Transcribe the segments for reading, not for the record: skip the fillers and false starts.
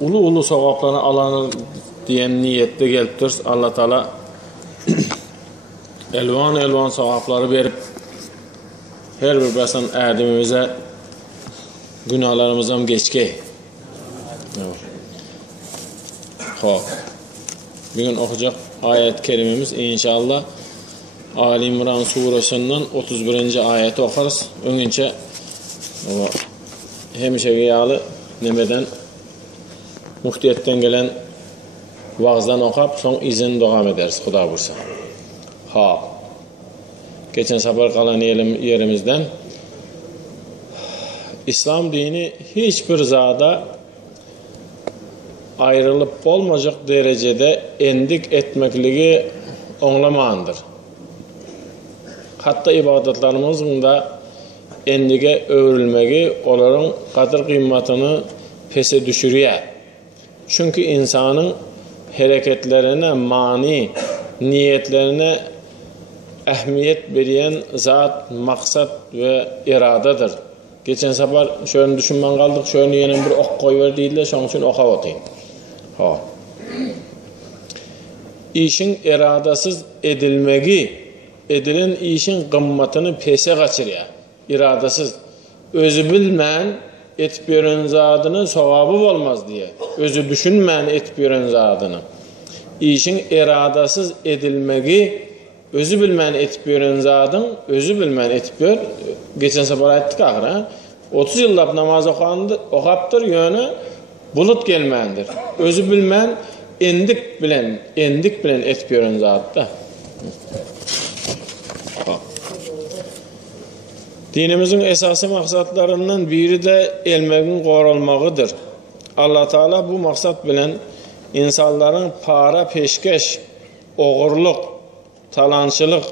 ulu sevaplarını alanır diyen niyette geliptir. Allah Teala elvan sevapları verip her bir basan erdemimize günahlarımızdan geçkey. Hop. Bugün okuyacak ayet-i kerimemiz inşallah Ali İmran suresinden 31. ayeti okarız. Önce hemşe giyalı nemeden muhtiyetten gelen vaazdan okap son izin devam ederiz. Xuda bursa. Ha. Geçen sefer kalan yerimizden İslam dini hiçbir zada ayrılıp olmayacak derecede endik etmekliği onlamandır. Hatta ibadetlerimizin de endige öğrülmegi onların kadir kıymetini pese düşürüyor. Çünkü insanın hareketlerine mani, niyetlerine ehemmiyet veren zat, maksat ve iradadır. Geçen sefer şöyle düşünmen kaldık, şöyle yeni bir ok koyuverdiydiler, şunun için oka otayım. Ha. İşin iradasız edilmegi, edilen işin kımmatını pese kaçırıyor. İradasız. Özü bilmeyen etip yören zatının sevabı olmaz diye. Özü düşünmeyen etip yören zatını. İşin iradasız edilmegi, özü bilmeyen etip yören zatın, özü bilmeyen etip yör. Geçen sefer ettik ahir. 30 yıllap namaz okaptır yönü bulut gelmeyendir. Özü bilmeyen endik bilen etip yören zat da. Dinimizin esası maksatlarından biri de elmeğin korunmağıdır. Allah Teala bu maksat bilen insanların para peşkeş, oğurluk, talançılık,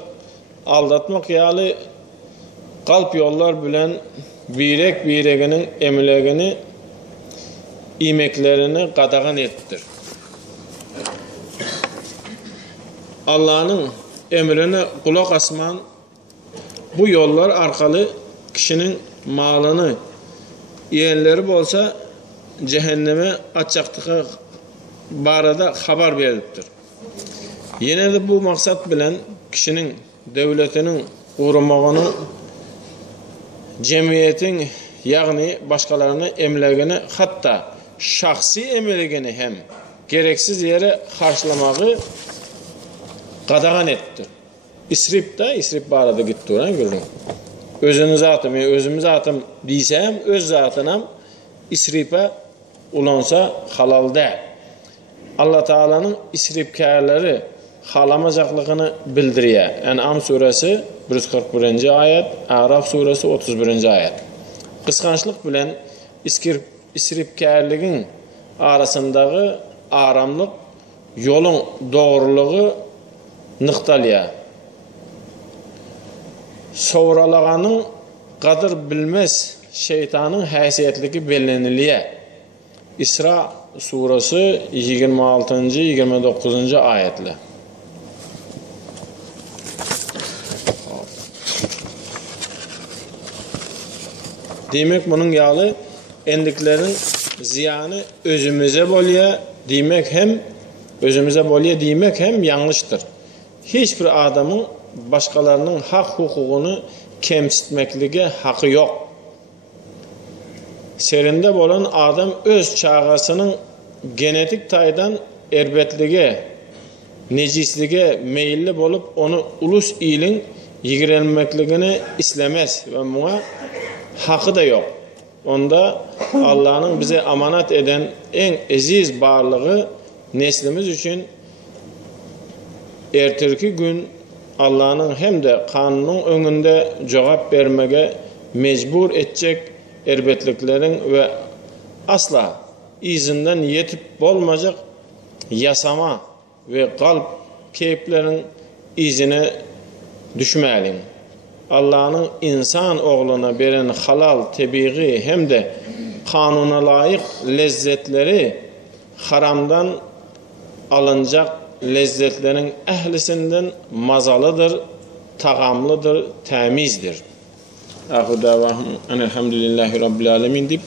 aldatmak yali kalp yollar bilen bireginin emilegini, imeklerini qadağan ettir. Allah'ın emrine kulak asman bu yollar arkalı kişinin malını yiyenleri bolsa cehenneme atacaktığı barada haber veriliptir. Yine de bu maksat bilen kişinin devletinin korunmağını, cemiyetin yani başkalarını emlegini hatta şahsi emlegini hem gereksiz yere karşılamağı qadağan ettir. İsrip barada gitti ona görün. Özünü zatım, özümü zatım diysem öz zatınam isripe ulansa halal değil. Allah Teala'nın isripkarları halamacaqlığını bildiriyor. En'am suresi 141. ayet, Araf suresi 31. ayet. Kıskançlık bilen isripkarlığın arasındağı aramlık yolun doğruluğu nıqtalya. Sovralağanın qadir bilmez şeytanın haysiyetliki belleniliye. İsra suresi 26. 29. ayetle. Demek bunun yalı endiklerin ziyanı özümüze bolya demek hem özümüze bolya demek hem yanlıştır. Hiçbir adamın başkalarının hak hukukunu kemsitmeklige hakkı yok. Serinde olan adam öz çağasının genetik taydan erbetlige, necislige meyilli bolup onu ulus ilin yigirelmekligini istemez ve buna hakkı da yok. Onda Allah'ın bize amanat eden en aziz varlığı neslimiz için ertirki gün Allah'ın hem de kanunun önünde cevap vermeye mecbur edecek erbetliklerin ve asla izinden yetip olmayacak yasama ve kalp keyiflerin izine düşmeyelim. Allah'ın insan oğluna veren halal, tebii hem de kanuna layık lezzetleri haramdan alınacak lezzetlerin ehlisinden mazalıdır, tagamlıdır, temizdir. Ahu davahum enelhamdülillahi rabbil alemin deyip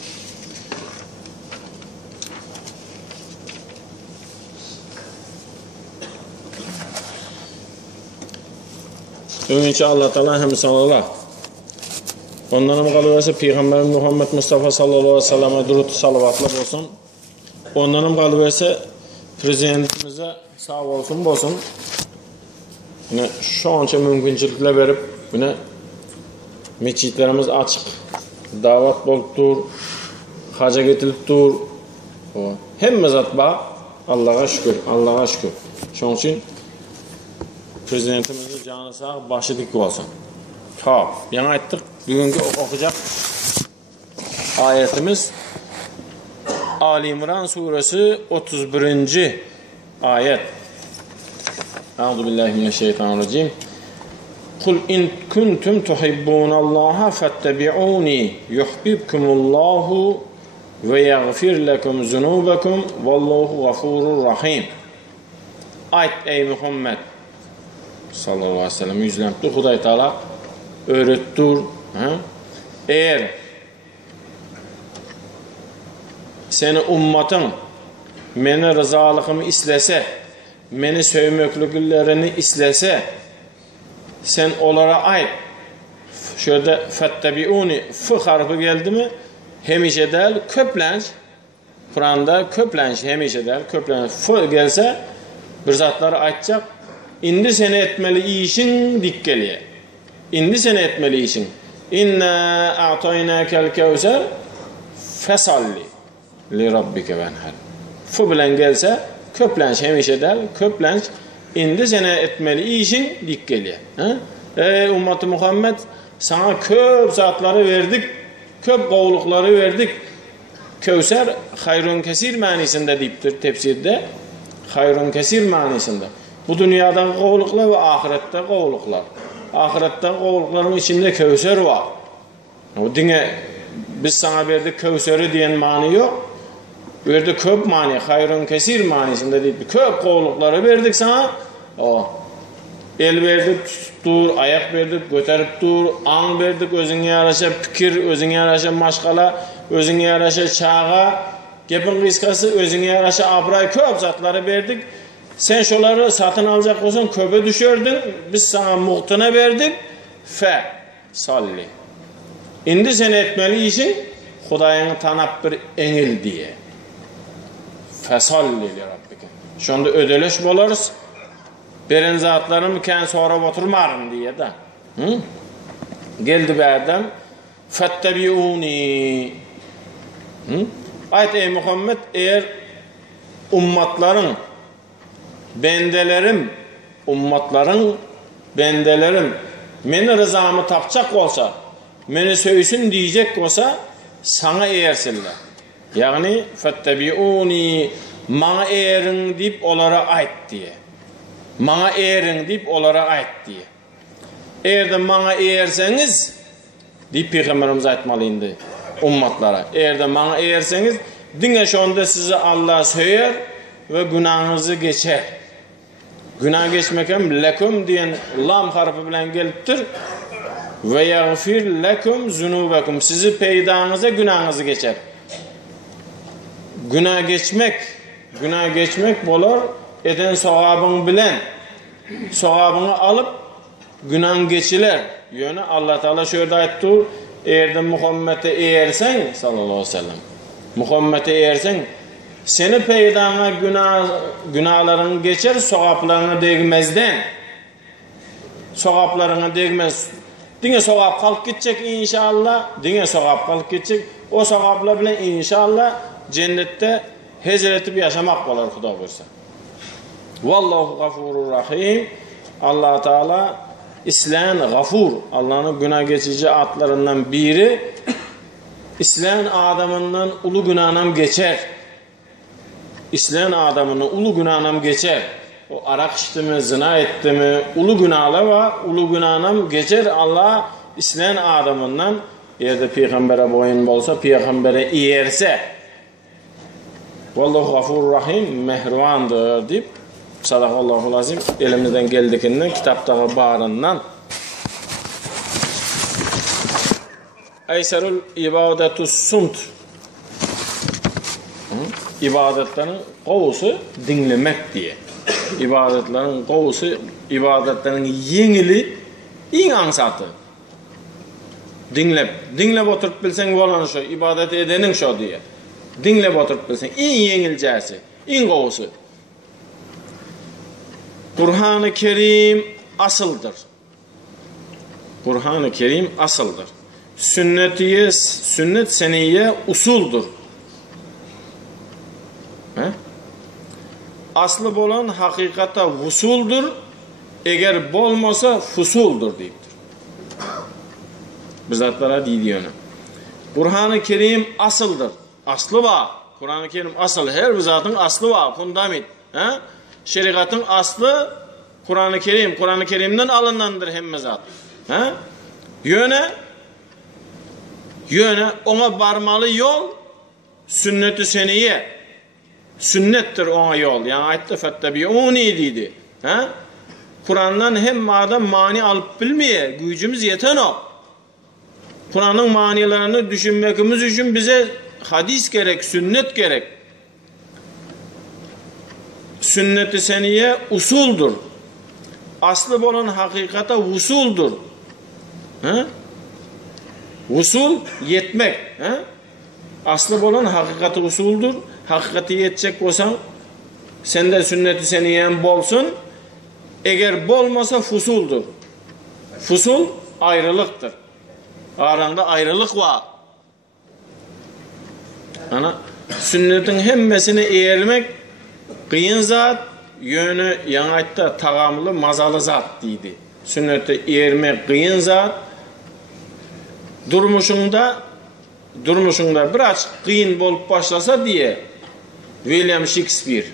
Öňünçe Allah Taala hem sallallahu. Ondan galyberse Peygamber Muhammed Mustafa sallallahu aleyhi ve selleme durut salavatlar bolsun. Ondan galyberse prezidentimize sağ bolsun. Yine şonça mümkinçilikler berip, yine meçitlerimiz açık. Davat bolup dur, haja getilip dur. Hemme zat ba. Allah'a şükür, Allah'a şükür. Şoň üçin prezidentimizin canı sağ, başı dik bolsun. Ha, yana aytdyk. Bugünkü okuyacak ayetimiz Ali İmran suresi 31. ayet. Euzubillahimineşşeytanirracim. Kul in kuntum tuhibbunallaha fattabi'uni yuhibbukumullahu ve yaghfir lekum zunubakum vallahu gafurur rahim. Ayet ey Muhammed sallallahu aleyhi ve sellem yüzlemdi. Huday Taala öğrettir. Eğer seni ummatın meni rızalığımı islese, meni söymöklüklerini islese, sen onlara ait şöyle fettabiuni f harfi geldi mi hemişe değil köplenç Kur'an'da köplenç hemişe değil köplenç f gelse bir zatları açacak indi seni etmeli işin dikkeliye indi seni etmeli işin inna a'taynakel kevser fesalli li rabbike venhal f bilen gelse köplenç hemişe değil köplenç indi seni etmeli işin dikkeliye ey ümmeti Muhammed sana köp zatları verdik köp qowlukları verdik Kevser hayrun kesir manisinde deyiptir tefsirde hayrun kesir manisinde bu dünyada qowluklar ve ahirette qowluklar ahirette qowlukların içinde Kevser var o dine biz sana verdik Kevser'i diyen mani yok verdi köp mani hayrun kesir manisinde deyip köp qowlukları verdik sana o el verdik dur ayak verdik göterip dur an verdik özüne yaraşa fikir özüne yaraşa maşgala özüne yaraşa çağa gepin kıskası özüne yaraşa abray köp zatları verdik sen şoları satın alacak olsan köpe düşerdin biz sana muhtına verdik fe salli indi sen etmeli işin Hudaýyny tanap bir eňil diye fe salli li rabbike şonda ödeleş bolarız beren zatlarım ken sonra oturmarım diye da. Geldi bir adam fettabiuni. Ayet ey Muhammed eğer ummatların bendelerim meni rızamı tapacak olsa meni söysün diyecek olsa sana eğersinler. Yani fettabiuni ma eğerin deyip onlara ait diye. Mana eğerin deyip onlara ait diye. Eğer de mana eğerseniz deyip Peygamberimiz aytmalı indi ummatlara. Eğer de mana eğerseniz dine şonda sizi Allah söyler ve günahınızı geçer. Günah geçmek hem lekum diyen lam harfi bilen geliptir. Ve yaghfir lekum zunubakum sizi peydanıza günahınızı geçer. Günah geçmek bolar eden sowabını bilen sowabını alıp günah geçiler. Yönü Allah Teala şöyle aytdı. Eğer de Muhammed'e eğersen sallallahu aleyhi ve sellem Muhammed'e eğersen seni peydana günahlarını geçer sowaplarına değmezden sowaplarına değmez. Dine sowap kalıp gidecek inşallah. Dine sowap kalıp gidecek. O sowaplar bilen inşallah cennette hezretip yaşamak bolar Huda buyursa. Vallahu gafurur rahim. Allah Teala İslen gafur. Allah'ın günah geçici adlarından biri İslen adamından ulu günahından geçer. İslen adamının ulu günahından geçer. O arak içti mi, zina etti mi, ulu günahlar var. Ulu günahından geçer Allah İslen adamından yerde peygambere boyun bolsa, peygambere iyerse Vallahu gafurur rahim mehrivandır deyip Sadakallahu lazim elimizden geldikinden kitaptağı bağrından Eyserul ibadetus sumt ibadetlerin kovusu dinlemek diye ibadetlerin kovusu ibadetlerin yengili İň aňsatı. Dinlep oturup bilseň bolan şo, ibadet edenin şo diye. Dinlep oturup bilseň iň yeňiljäsi, iň gowusy. Kur'an-ı Kerim asıldır. Kur'an-ı Kerim asıldır. Sünnet seniyye usuldur. Aslı bolan hakikata vusuldur. Eğer bolmasa fusuldur deyiptir. Bizatlara deydi onu. Kur'an-ı Kerim asıldır. Aslı var. Kur'an-ı Kerim asıl. Her bizatın aslı var. Fundament. Şeriatın aslı Kur'an-ı Kerim. Kur'an-ı Kerim'den alınandır hem bizat. Yöne ona barmalı yol sünnet-i seniyye. Sünnettir ona yol. Yani ayette fettabi o neydi? Kur'an'dan hem madem mani alıp bilmeye gücümüz yeten o. Kur'an'ın manilerini düşünmekimiz için bize hadis gerek, sünnet gerek. Sünnet-i seniyye usuldur. Aslı olan hakikata vusuldur. Vusul yetmek. Aslı olan hakikati usuldur. Hakikati yetecek olsan sende sünnet-i seniyyen bolsun. Eğer bolmasa fusuldur. Fusul ayrılıktır. Aranda ayrılık var. Sünnetin hemmesini eğermek kıyın zat, yönü yanaytta tagamlı mazalı zat deydi. Sünneti eğermek kıyın zat, durmuşunda biraz kıyın bolup başlasa diye William Shakespeare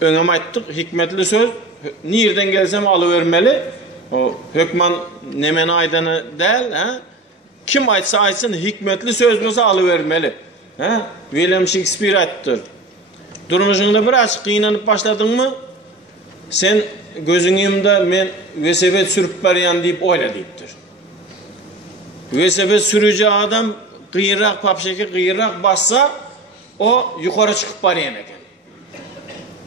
öňem aýtdyk hikmetli söz nereden gelsem alıvermeli. O hökman nemeni aydany däl, kim aýtsa aýtsyn hikmetli söz bolsa alıvermeli. William Shakespeare aýtdyr. Durmuşunda biraz kıyınlanıp başladyňmy? Sen gözüňimde men vesebet sürüp barýan diýip oýla diýipdir. Vesebet sürücü adam kıyırak papşeki kıyırak bassa o yukarı çıkıp barýan eken.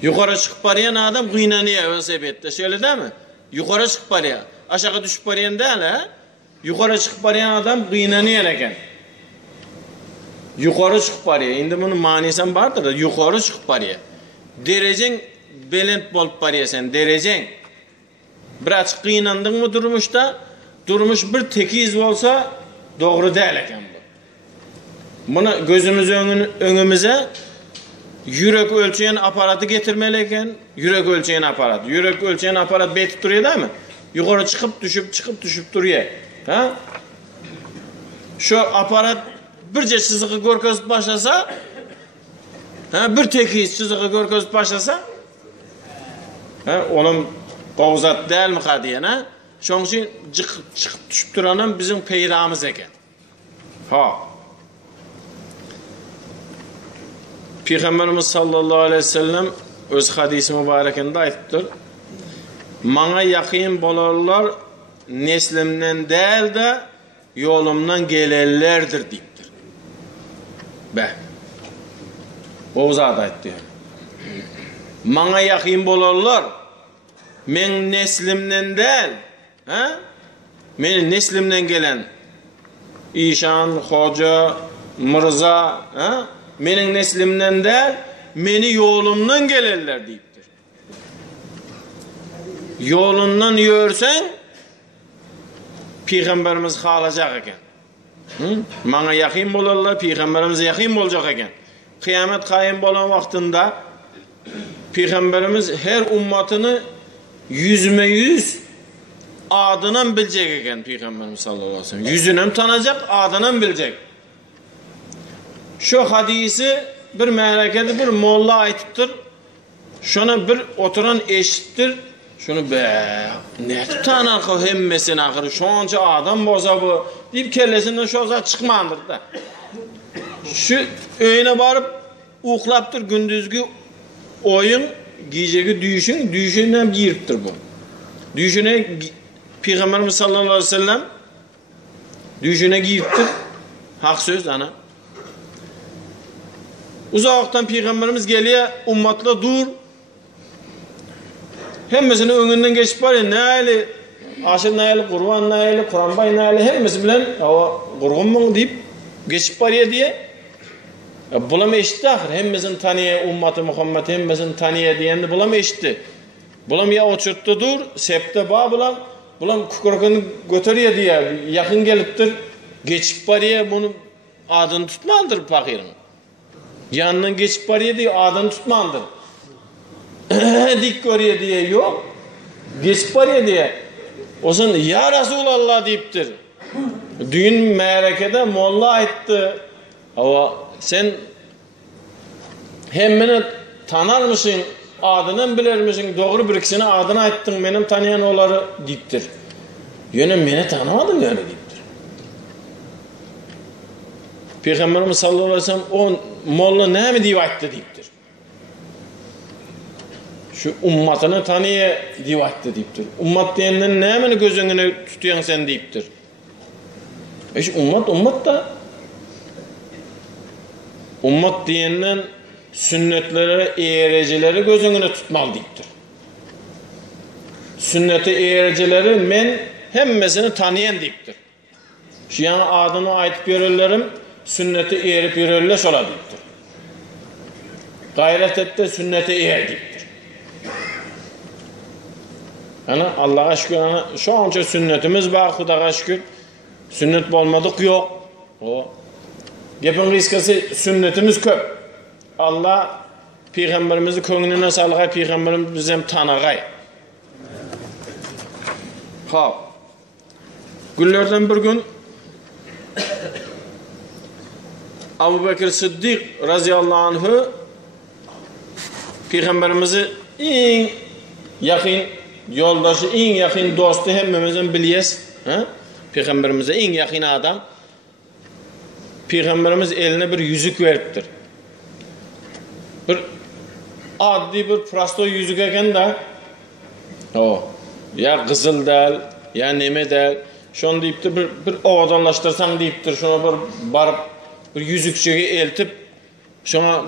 Yukarı çıkıp barýan adam kıynanýar vesebette. Şöyle değil mi? Yukarı çıkıp barýar. Aşağı düşüp barýan däl, yukarı çıkıp barýan adam kıynanýar eken. Yukarı çıkıp barýar. Indi bunun manysy bardyr da yukarı çıkıp barýar. Dereceň belent bolup barýar sen, dereceň. Biraz kıynandyňmy durmuşda, durmuş bir tekiz bolsa doğru däl eken bu. Buna gözümüz önümüze yürek ölçeyen aparatı getirmeli eken. Yürek ölçeyen aparat. Yürek ölçeyen aparat betip duruyor değil mi? Yukarı çıkıp düşüp duruyor. Şu aparat birce çizgi görkezip başlasa, bir tekiz çizgi görkezip başlasa, onun qowzat değil mi kadiyen? Şoň üçin çıkıp düşüp duranam bizim peýdamyz eken. Peygamberimiz sallallahu aleyhi ve sellem öz hadisi mübarekinde aytdyr. Maňa ýakyn bolarlar neslimden däl de yolumdan gelenlerdir diýipdir. O zat aýtdy. Maňa ýakyn bolarlar men neslimden däl, meni neslimden gelen İşan, hoca, mırza, menin neslimden de meni yolumdan gelirler deyiptir. Yolundan yörsen Peygamberimiz kalacak eken. Maňa ýakyn bolarlar, Peygamberimize ýakyn boljak eken. Kıyamet kaýym bolan wagtynda Peygamberimiz her ummatyny %100 adynan biljek eken Peygamberimiz sallallahu aleyhi ve sellem. Yüzünem tanacak, adynan biljek. Şu hadisi bir meleketi bir molla aytıptır. Şuna bir oturan eşittir. Şunu ne tanar ki hemmesini ahırı. Şonca adam boza bu. Deyip kellesinden şu zat çıkmandır da. Şu öyüne barıp uklaptır gündüzgü oyun giyeceği düğüşünden giriptir bu. Düğüşüne Peygamberimiz sallallahu aleyhi ve sellem düğüşüne giriptir. Hak söz ana. Uzaktan Peygamberimiz geliyor, ummatla dur. hemmesini öňünden geçip bar, näli aşyr näli, Gurban näli, Kuranbay näli hemmesi bilen gurgunmuň diýip geçip bar diye. Bulam eşitdi ahir, hemmesini taniye ummaty Muhammed, hemmesini taniye diýendi bulam eşitdi. Bulam ya oçurtdudur, sepde ba bulam kukurukunu götürüyor diye yakın gelipdir, geçip bariye bunu adını tutmandır fakirin. Yanından geçip bariye diye adını tutmandır. Dik görüyor diye yok, geçip bariye diye. O zaman ya Resulallah deyiptir. Düğün merekede molla etti. Ama sen hem beni tanar mısın? Adını bilir misin? Doğru bir ikisine adını ayttın, benim tanıyan oları deyiptir. Yöne beni tanımadın yani deyiptir. Peygamberimiz sallallahu aleyhi ve sellem o molla ne mi deyip ayttı deyiptir. Şu ummatını tanıya deyip ayttı deyiptir. Ummat diyenden ne mi gözünü tutuyan sen deyiptir. Şu ummat da ummat diyenden sünnetlere, eğerecileri göz önüne tutmalı deyiptir. Sünneti eğerecileri men hemmesini tanıyan deyiptir. Şu yani adını aytıp yörellerim sünneti eğerip yörelle şola deyiptir. Gayret ette sünneti eğer deyiptir. Yani Allah'a şükür, şu anca sünnetimiz var, Hudağa şükür. Sünnet bolmadık yok. O gepin riskası sünnetimiz köp. Allah Peygamberimizi köňüne salgay, Peygamberimiz bizem tanagay. Ha. Günlerden bir gün Abu Bekir Siddiq radıyallahu anhu Peygamberimizi en yakın yoldaşı, en yakın dostu hemmemizin bilyes. Peygamberimize en yakın adam. Peygamberimiz eline bir yüzük veripdir. Bir addi bir prosto yüzük eken de ya kızıl del ya neme del şonu deyiptir bir ovadanlaştırsan deyiptir şuna bir barıp bir yüzükçeyi eltip şuna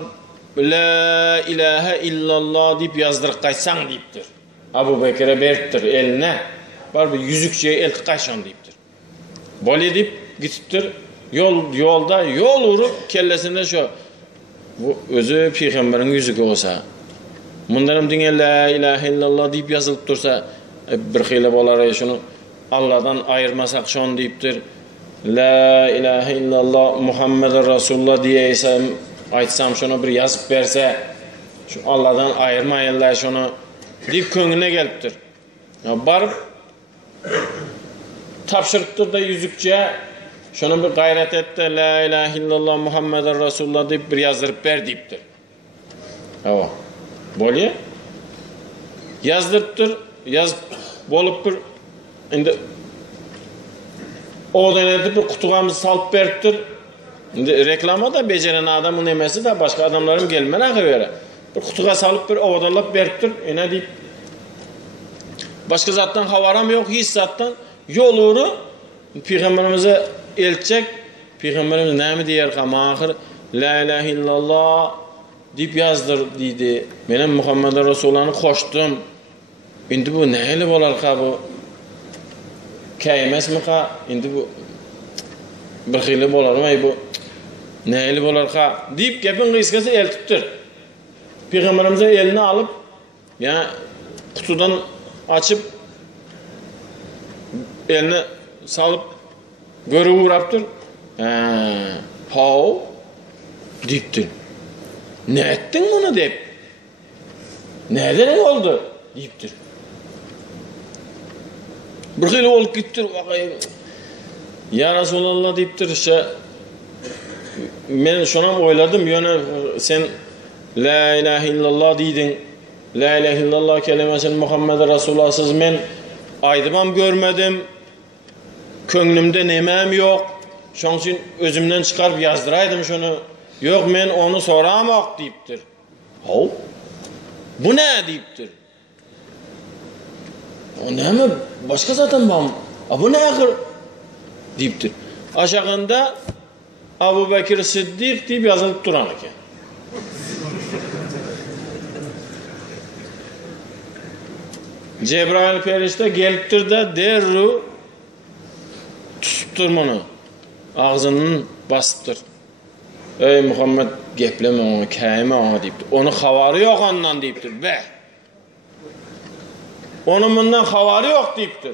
la ilahe illallah deyip yazdırıp kaçsan deyiptir. Abu Bekir'e beriptir eline bar bir yüzükçeyi eltip kaçsan deyiptir. Böyle deyip gitiptir yolda yol urup kellesinde şu bu özü Peygamberin yüzüğü olsa bunlarım dünya la ilahe illallah deyip yazılıp dursa bir hile bolar şunu Allah'dan ayırmasak şonu deyiptir la ilahe illallah Muhammed Resulullah diyeysem aytsam şunu bir yazıp verse şu Allah'dan ayırmayınlar şunu deyip köngüne geliptir. Ya barıp tapşırıptır da yüzükçe şunu bir gayret etti la ilahe illallah Muhammed Resulullah deyip bir yazdırıp ver deyiptir. Evet. Böyle yazdırıptır, yaz bolup bir indi odan edip bir kutuğamızı salıp beriptir. Indi reklama da beceren adamın emesi de başka adamların gelmen akı vere. Bir kutuğa salıp bir ovadalap beriptir. Ne deyip başka zattan havaram yok, hiç zattan yol uğru Peygamberimize elçek. Peygamberimiz ne mi diyer kamahır la ilahe illallah deyip yazdır deydi. Benim Muhammed Resulullah'ını koştum. Indi bu neyle bolar ka bu? Kaymes mi ka? Indi bu bir hile bolar mı bu? Neyle bolar ka? Deyip gepin kıskası eltiptir. Peygamberimize elini alıp ya kutudan açıp elini salıp görü uğraptır. How? Deyiptir. Ne ettin bunu deyip? Neden oldu? Deyiptir. Bir hili olup gittir. Ya Resulallah deyiptir işte. Ben şuna oyladım. Yani sen la ilahe illallah deydin. La ilahe illallah kelimesini Muhammed Resulullah'sız men aydımam görmedim. Könglimde nemem yok. Şonun için özümden çıkarıp yazdıraydım şunu. Yok men onu soramak deyiptir. Hov? Bu ne deyiptir? O ne mi? Başka zaten bağım. Bu ne akır? Deyiptir. Aşağında Abu Bekir Siddiq deyip yazılıp duran iken. Cebrail perişte geliptir de derru tutuptur bunu. Ağzının basıptır. Ey Muhammed gepleme onu, kəyime ona deyiptir. Onu xavarı yok ondan deyiptir. Be! Onun bundan xavarı yok deyiptir.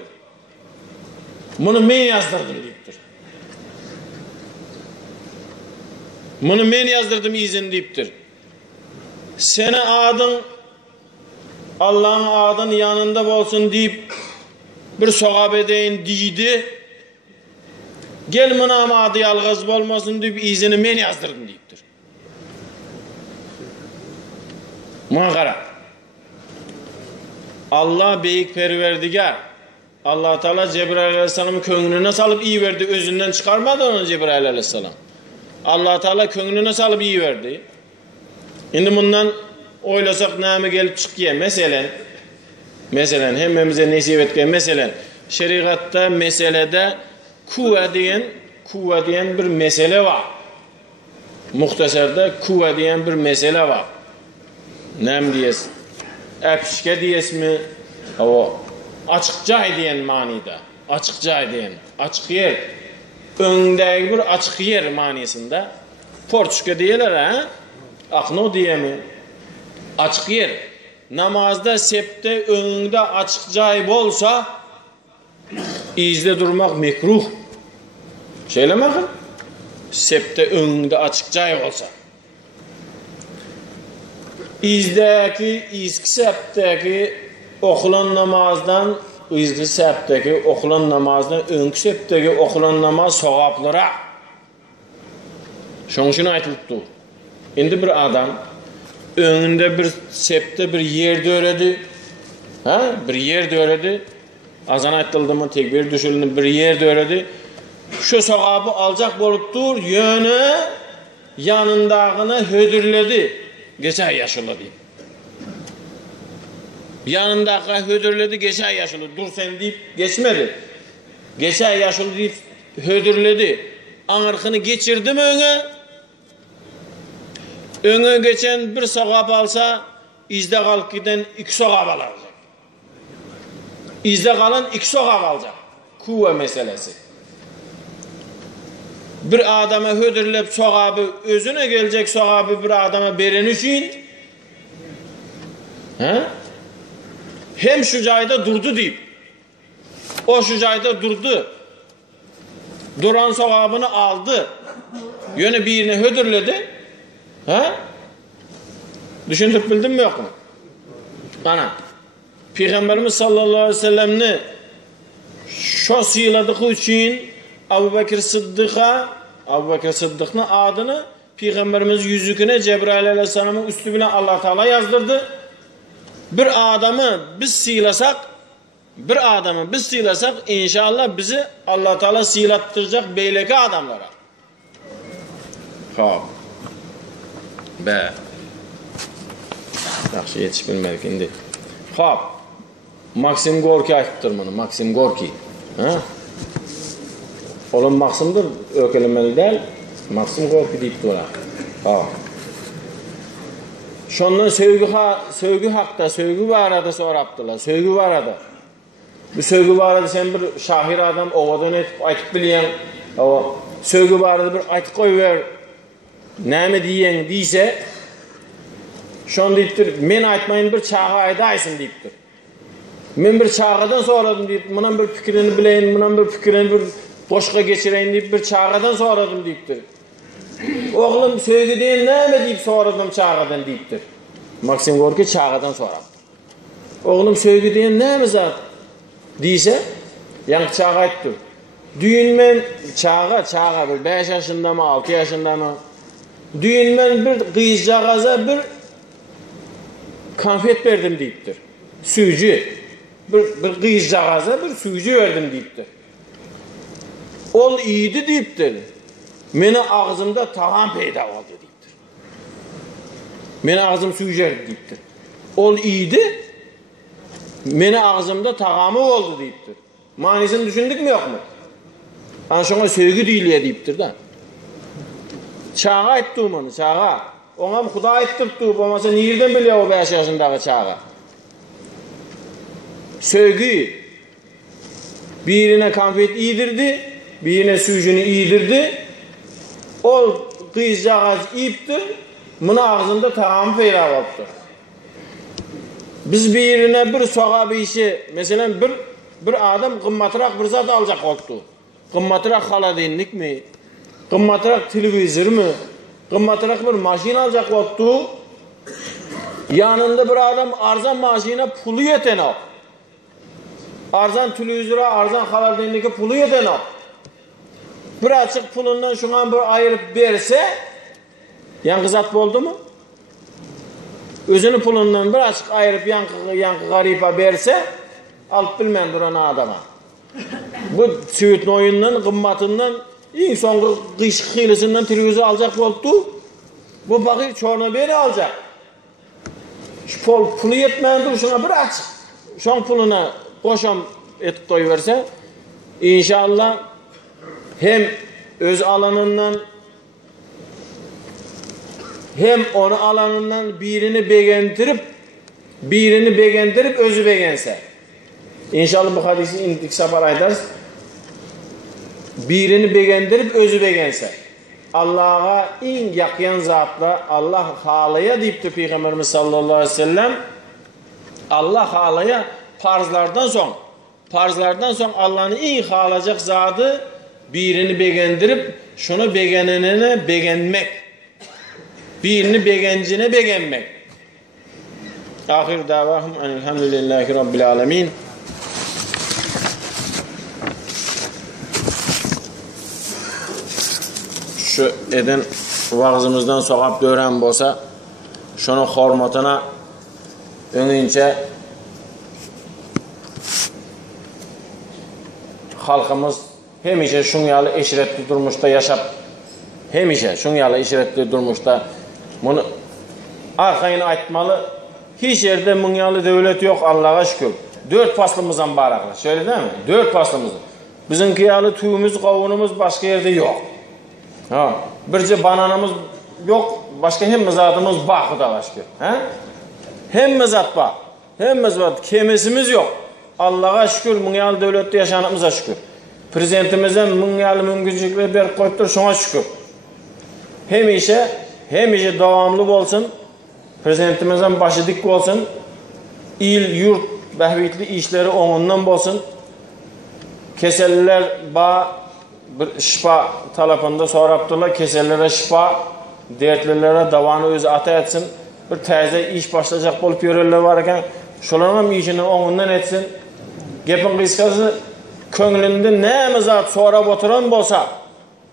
Bunu men yazdırdım deyiptir. Bunu men yazdırdım izin deyiptir. Sene adın Allah'ın adın yanında olsun deyip bir soğab edeyin deydi. Gel mınam adı yalğız olmasın deyip izini men yazdırdım deyiptir. Buna qara. Allah beyik perverdigar. Allah Teala Cebrail aleyhisselam'ı köngününe salıp iyi verdi. Özünden çıkarmadı onu Cebrail aleyhisselam. Allah Teala köngününe salıp iyi verdi. Şimdi bundan oylasak nami gelip çıkıyor. Meselen hemmemize nesip etken meselen şeriatta meselede kuvve diyen bir mesele var. Muhtasarda kuvve diyen bir mesele var. Nem diyes? Epşke diyes mi? O açıkça diyen manida. Açıkça diyen. Açık yer. Öndəgi bir açık yer manisinde. Portuşka diyeler ha? Akno diye mi? Açık yer. Namazda septe önünde açık cayb olsa izle durmak mekruh. Şeyle bakın. Septe önünde açık cayb olsa. İzki septeki okulan namazdan izki septeki okulan namazdan önkü septeki okulan namaz soğaplara. Şonşunu aytılıptı. Şimdi bir adam önünde bir septe bir yerde öğredi. Bir yerde öğredi. Azan aytıldı mı tekbir düşüldü bir yerde öğredi. Şu soğabı alacak bolup dur yönü yanındağını hödürledi. Geçer yaşılı deyip. Yanındaki hödürledi geçer yaşılı. Dur sen deyip geçmedi. Geçer yaşılı deyip hödürledi. Anırkını geçirdi mi öne geçen bir soğap alsa izde kalıp giden 2 soğap alacak. İzde kalan 2 soğap alacak. Kuvve meselesi. Bir adama hödürlep soğabı özüne gelecek soğabı bir adama beren için hem şu cayda durdu deyip o şu cayda durdu. Duran soğabını aldı. Yöne birine hödürledi. Düşündük bildin mi yok mu? Ana. Peygamberimiz sallallahu aleyhi ve sellem'ni şu sıyladığı için Abu Bakr Sıddık'ın adını Peygamberimiz yüzüküne Cebrail aleyhisselam'ın üstü bile Allah Teala yazdırdı. Bir adamı biz sıylasak inşallah bizi Allah Teala sıylattıracak beyleki adamlara. Hop. Be. Yaxşı yetiş bilmedik indi. Hop. Maksim Gorki aytıptır bunu. Maksim Gorki. Oğlum Maksim'dir. Ökelemeli değil. Maksim Gorki deyipti ona. Hop. Şondan sövgü haqda, sövgü barada soraptılar. Sövgü barada. Bu sövgü barada sen bir şahir adam ovadan etip aytıp bileyen sövgü barada bir aytıp koyuver. Näme diyen deyse şon deyiptir. Men aytmayın bir çağa aydaysın deyiptir. Men bir çağadan soradım deyip, munan bir fikrini bileyin, munan bir fikrini bir boşqa geçireyin deyip bir çağadan soradım deyiptir. Oğlum sövgü deyin näme deyip soradım çağadan deyiptir. Maksim Gorki çağadan soraptır. Oğlum sövgü deyin näme zat deyse, yanq çağa aytdı. Düğün men çağa bir 5 yaşında mı 6 yaşında mı? Düğün men bir kıyızcağaza bir konfet verdim deyiptir. Suyucu. Bir kıyızcağaza bir suyucu verdim deyiptir. Ol iyiydi deyiptir. Meni ağzımda tağam peyda oldu deyiptir. Meni ağzım suyucu deyiptir. Ol iyiydi. Meni ağzımda tağamı oldu deyiptir. Manisini düşündük mü yok mu? Şuna sövgü deyiliye deyiptir da. Çağa aytdım onu, çağa. Ona Xuda ayttıptı, olmasa nereden biliyor o 5 yaşındaki çağa? Söygü birine konfet yedirdi, birine süjünü yedirdi. O kızcağız iptir, bunun ağzında taam peyda oluptur. Biz birine bir soğa bir işi, mesela bir adam kımmatırak bir zat alacak oldu. Kımmatırak haladinlik mi? Kımmatırak televizör mü? Kımmatırak bir maşin alacak oldu. Yanında bir adam arzan maşine pulu yeten o. Arzan televizöre, arzan haladinlike pulu yeten o. Bir açık pulundan şuna bir ayırıp verse, yankı zat oldu mu? Özünü pulundan bir açık ayırıp yankı garipa verse, alıp bilmen duran adama. Bu süğütün oyundan, kımmatından, en son kış hilesinden televizör alacak oldu. Bu bakır çorna beri alacak. Şu pulu yetmeyen dur, şuna bir açık. Şun puluna koşam etip koyuverse, inşallah hem öz alanından hem onu alanından birini beğendirip özü beğense. İnşallah bu hadisi indik safar aydarız. Birini beğendirip özü beğense. Allah'a en yakın zatla Allah halaya deyipti Peygamberimiz sallallahu aleyhi ve sellem. Allah halaya farzlardan son Allah'ın en halacak zatı birini beğendirip şunu beğenenine beğenmek. Birini beğencine beğenmek. Ahir davahum elhamdülillahi rabbil alemin. Şu eden vaazımızdan soğap dören bolsa şunun hormatına önünce halkımız hemişe şunyalı eşretli durmuşta yaşap, hemişe şunyalı eşretli durmuşta bunu arkayını aytmalı. Hiç yerde munyalı devlet yok Allah'a şükür. 4 faslımızdan baraklı. Şöyle değil mi? 4 faslımız. Bizimki yalı tüyümüz, kavunumuz başka yerde yok. Ha, birce bananımız yok. Başka hem mezatımız var Xudoga şükür. Ha? Hem mezat var. Hem mezat kemesimiz yok. Allah'a şükür munyalı devlette yaşanımıza şükür. Prezidentimizden munyalı mümkünçülükleri berip koyuptur, şuna şükür. Hemişe devamlı olsun. Prezidentimizden başı dik olsun. İl, yurt, behvitli işleri onundan olsun. Keseller bir şifa talafında soraptırlar. Kesellere şifa, dertlilere davanı özü ata etsin. Bir taze iş başlayacak bolup yörürler varken şolarım işini onundan etsin. Gepin kıskası köngülünde ne mezat sorap oturan bolsa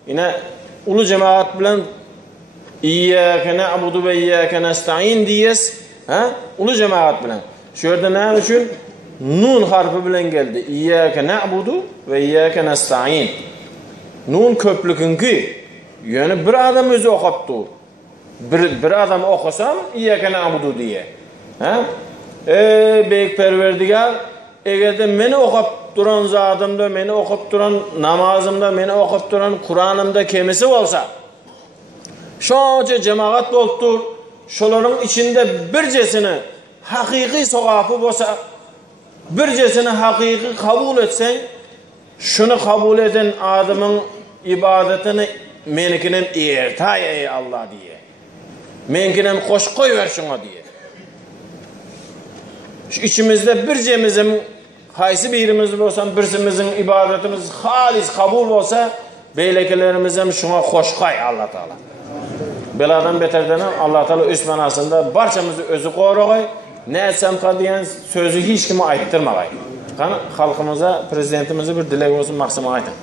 yine ulu cemaat bilen İyyâke na'budu ve iyyâke nesta'in diyes. Ulu cemaat bilen. Şu yerde ne için? Nun harfi bilen geldi. İyyâke na'budu ve iyyâke nesta'in. Nun köplükünki. Yani bir adam özü okuttu. Bir adam okusam İyyâke na'budu diye. Beyik perverdigar, eğer de meni okup duran zadımda, meni okup duran namazımda, meni okup duran Kur'an'ımda kemisi olsa, şoğaca cemaat oldur, şoların içinde bircesini hakiki sogafı olsa, bircesini hakiki kabul etsen, şunu kabul eden adamın ibadetini menikinin ertay ey Allah diye. Menikinin koş koy ver şuna diye. Şu içimizde bircemizin haysi birimiz olsa, birsimizin ibadetimiz halis kabul olsa, beylekilerimizin şuna koş koy Allah Teala. Beladan beterden Allah Teala öz manasında barçamızı özü qoruğay, ne etsem diyen sözü hiç kime ayttırmagay. Halkımıza, prezidentimize bir dilek olsun, maksima aytın.